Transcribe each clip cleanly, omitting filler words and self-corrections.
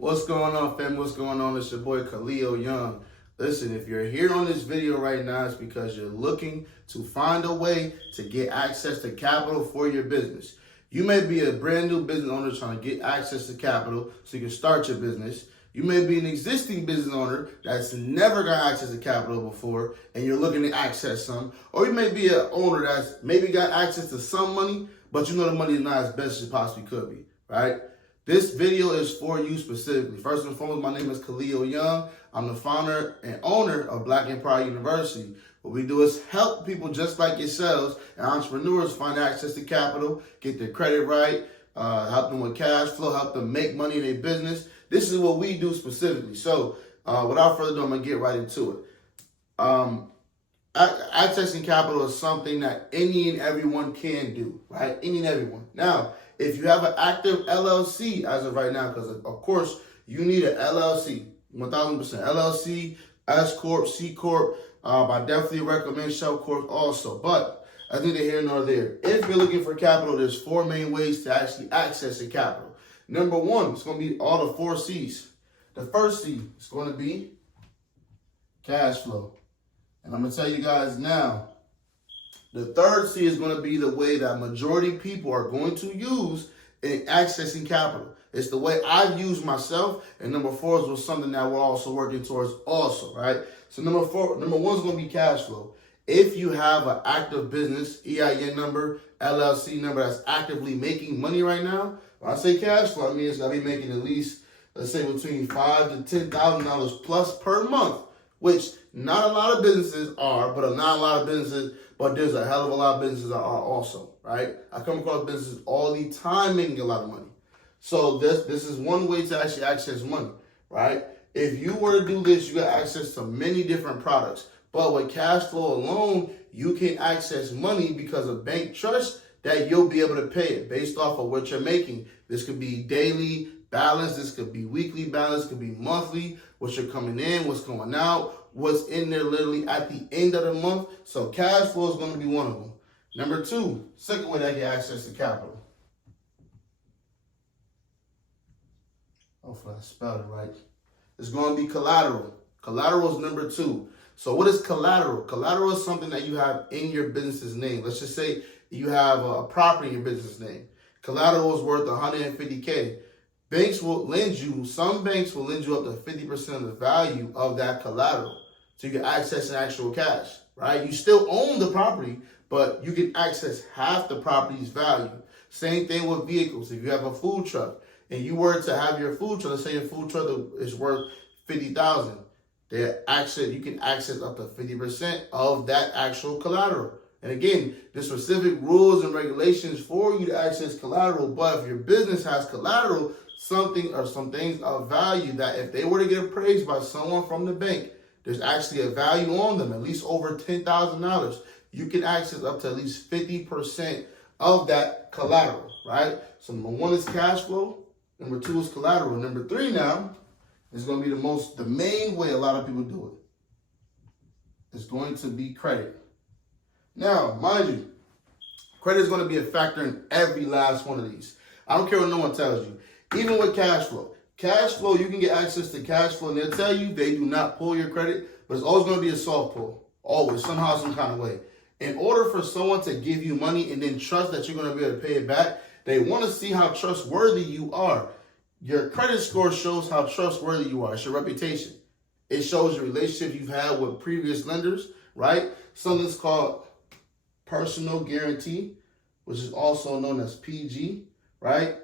What's going on, fam? What's going on? It's your boy Khalil Young. Listen, if you're here on this video right now, it's because you're looking to find a way to get access to capital for your business. You may be a brand new business owner trying to get access to capital so you can start your business. You may be an existing business owner that's never got access to capital before and you're looking to access some. Or you may be an owner that's maybe got access to some money, but you know the money is not as best as it possibly could be, right? This video is for you specifically. First and foremost, my name is Khalil Young. I'm the founder and owner of Black Empire University. What we do is help people just like yourselves and entrepreneurs find access to capital, get their credit right, help them with cash flow, help them make money in their business. This is what we do specifically. So without further ado, I'm going to get right into it. Accessing capital is something that any and everyone can do, right? Any and everyone. Now, if you have an active LLC as of right now, because of course you need an LLC, 1000% LLC, S Corp, C Corp. I definitely recommend Shell Corp also, but I think they're here nor there. If you're looking for capital, there's four main ways to actually access the capital. Number one, it's going to be all the 4 C's. The first C is going to be cash flow. And I'm going to tell you guys now, the third C is going to be the way that majority people are going to use in accessing capital. It's the way I've used myself. And number 4 was something that we're also working towards also, right? So number 1 is going to be cash flow. If you have an active business, EIN number, LLC number that's actively making money right now, when I say cash flow, I mean it's going to be making at least, let's say, between $5,000 to $10,000 plus per month, which not a lot of businesses are, but there's a hell of a lot of businesses that are also, right? I come across businesses all the time making a lot of money. So this is one way to actually access money, right? If you were to do this, you got access to many different products. But with cash flow alone, you can access money because of bank trust that you'll be able to pay it based off of what you're making. This could be daily balance, this could be weekly balance, could be monthly, what you're coming in, what's going out, what's in there literally at the end of the month. So cash flow is going to be one of them. Number 2, second way to get access to capital. Hopefully I spelled it right. It's going to be collateral. Collateral is number 2. So what is collateral? Collateral is something that you have in your business's name. Let's just say you have a property in your business name. Collateral is worth $150K. Banks will lend you, some banks will lend you up to 50% of the value of that collateral. So you can access an actual cash, right? You still own the property, but you can access half the property's value. Same thing with vehicles. If you have a food truck and you were to have your food truck, let's say your food truck is worth $50,000. You can access up to 50% of that actual collateral. And again, there's specific rules and regulations for you to access collateral, but if your business has collateral, some things of value that if they were to get appraised by someone from the bank, there's actually a value on them, at least over $10,000. You can access up to at least 50% of that collateral, right? So number 1 is cash flow. Number 2 is collateral. Number 3 now is going to be the main way a lot of people do it. It's going to be credit. Now, mind you, credit is going to be a factor in every last one of these. I don't care what no one tells you. Even with cash flow. Cash flow, you can get access to cash flow, and they'll tell you they do not pull your credit, but it's always going to be a soft pull. Always, somehow, some kind of way. In order for someone to give you money and then trust that you're going to be able to pay it back, they want to see how trustworthy you are. Your credit score shows how trustworthy you are. It's your reputation. It shows your relationship you've had with previous lenders, right? Something's called personal guarantee, which is also known as PG, right?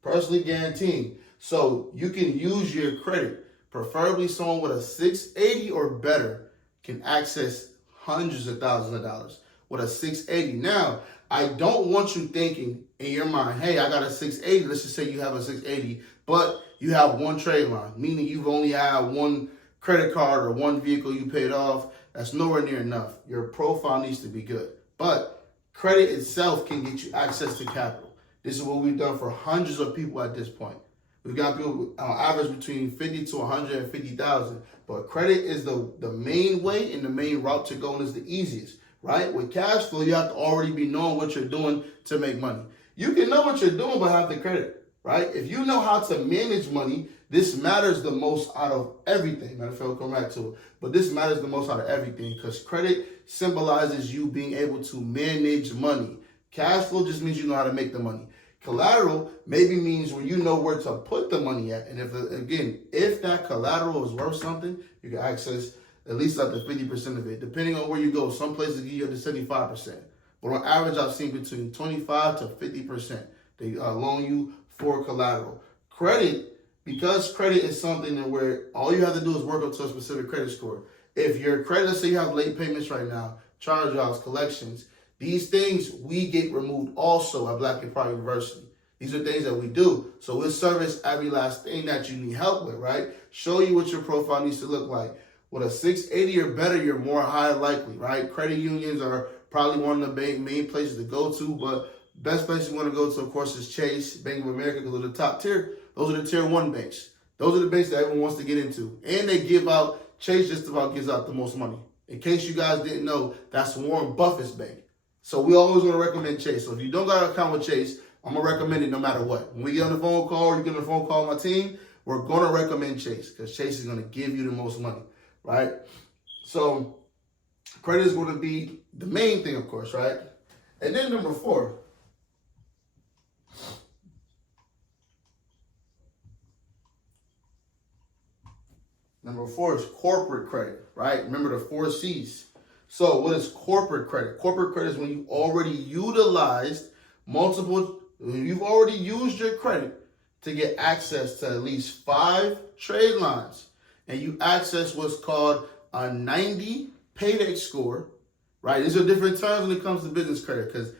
Personally guaranteeing. So you can use your credit. Preferably someone with a 680 or better can access hundreds of thousands of dollars with a 680. Now, I don't want you thinking in your mind, hey, I got a 680. Let's just say you have a 680, but you have one trade line, meaning you've only had one credit card or one vehicle you paid off. That's nowhere near enough. Your profile needs to be good. But credit itself can get you access to capital. This is what we've done for hundreds of people at this point. We've got people on average between 50 to 150,000. But credit is the main way and the main route to go, and is the easiest, right? With cash flow, you have to already be knowing what you're doing to make money. You can know what you're doing but have the credit, right? If you know how to manage money, This matters the most out of everything. Matter of fact, we'll come back to it. But this matters the most out of everything because credit symbolizes you being able to manage money. Cash flow just means you know how to make the money. Collateral maybe means where you know where to put the money at. And if that collateral is worth something, you can access at least up to 50% of it. Depending on where you go, some places give you up to 75%. But on average, I've seen between 25 to 50%. They loan you for collateral. Credit, because credit is something where all you have to do is work up to a specific credit score. If your credit, let's say you have late payments right now, charge-offs, collections, these things we get removed also at Black Equity University. These are things that we do. So we'll service every last thing that you need help with, right? Show you what your profile needs to look like. With a 680 or better, you're more high likely, right? Credit unions are probably one of the main places to go to, but best place you want to go to, of course, is Chase, Bank of America, because they're the top tier. Those are the tier 1 banks. Those are the banks that everyone wants to get into. And they give out, Chase just about gives out the most money. In case you guys didn't know, that's Warren Buffett's bank. So we always want to recommend Chase. So if you don't got an account with Chase, I'm going to recommend it no matter what. When we get on the phone call or you get on the phone call with my team, we're going to recommend Chase because Chase is going to give you the most money, right? So credit is going to be the main thing, of course, right? And then number 4. Number 4 is corporate credit, right? Remember the 4 C's. So what is corporate credit? Corporate credit is when you already utilized you've already used your credit to get access to at least 5 trade lines. And you access what's called a 90 payday score, right? These are different terms when it comes to business credit because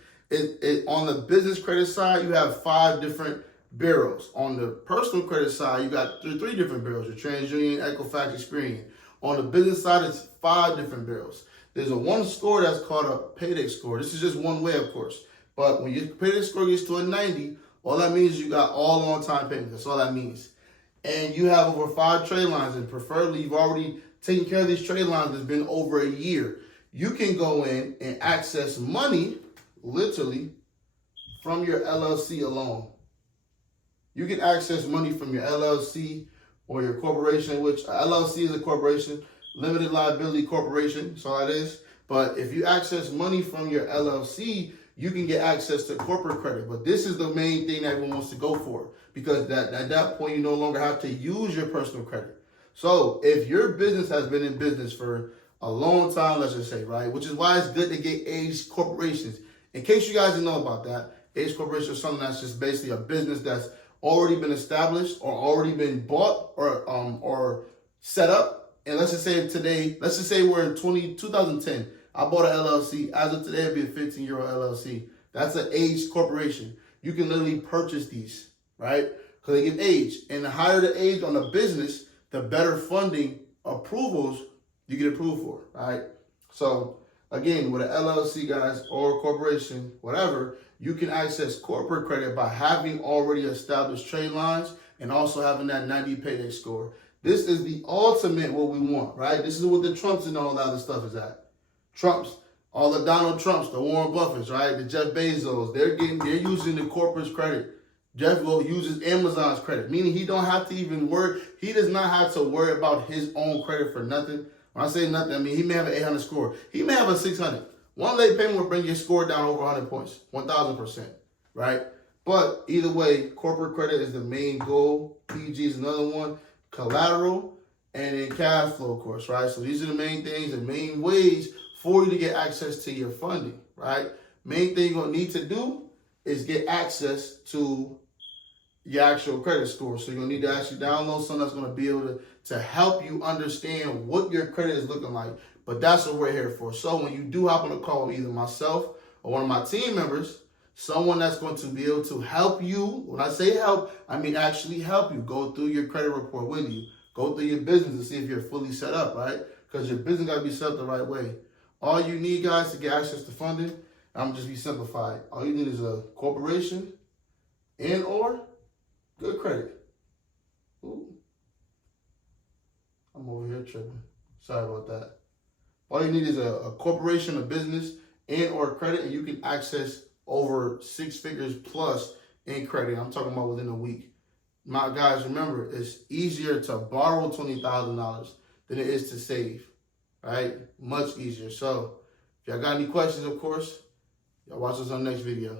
on the business credit side, you have 5 different bureaus. On the personal credit side, you got 3 different bureaus, your TransUnion, Equifax, Experian. On the business side, it's 5 different bureaus. There's a one score that's called a payday score. This is just one way, of course. But when your payday score gets to a 90, all that means is you got all on-time payments. That's all that means. And you have over 5 trade lines, and preferably you've already taken care of these trade lines. It's been over a year. You can go in and access money, literally, from your LLC alone. You can access money from your LLC or your corporation, which LLC is a corporation, limited liability corporation, that's all it is. But if you access money from your LLC, you can get access to corporate credit. But this is the main thing that everyone wants to go for because at that point, you no longer have to use your personal credit. So if your business has been in business for a long time, let's just say, right, which is why it's good to get aged corporations. In case you guys didn't know about that, aged corporation is something that's just basically a business that's already been established or already been bought or set up. And let's just say today, let's just say we're in 2010. I bought an LLC. As of today, it'd be a 15-year-old LLC. That's an aged corporation. You can literally purchase these, right? Because they give age. And the higher the age on the business, the better funding approvals you get approved for, right? So again, with an LLC, guys, or a corporation, whatever, you can access corporate credit by having already established trade lines and also having that 90 payday score. This is the ultimate what we want, right? This is what the Trumps and all that other stuff is at. Trumps, all the Donald Trumps, the Warren Buffetts, right? The Jeff Bezos, they're using the corporate's credit. Jeff uses Amazon's credit, meaning he don't have to even worry. He does not have to worry about his own credit for nothing. When I say nothing, I mean he may have an 800 score. He may have a 600. One late payment will bring your score down over 100 points, 1,000%, right? But either way, corporate credit is the main goal. PG is another one. Collateral, and then cash flow, of course, right? So these are the main things, the main ways for you to get access to your funding, right? Main thing you're going to need to do is get access to your actual credit score. So you're going to need to actually download something that's going to be able to help you understand what your credit is looking like. But that's what we're here for. So when you do hop on a call with either myself or one of my team members, someone that's going to be able to help you. When I say help, I mean actually help you go through your credit report with you. Go through your business to see if you're fully set up, right? Because your business got to be set up the right way. All you need, guys, to get access to funding, I'm just be simplified. All you need is a corporation and or good credit. Ooh. I'm over here tripping. Sorry about that. All you need is a corporation, a business, and or credit, and you can access over 6 figures plus in credit. I'm talking about within a week. My guys, remember, it's easier to borrow $20,000 than it is to save, right? Much easier. So if y'all got any questions, of course, y'all watch us on the next video.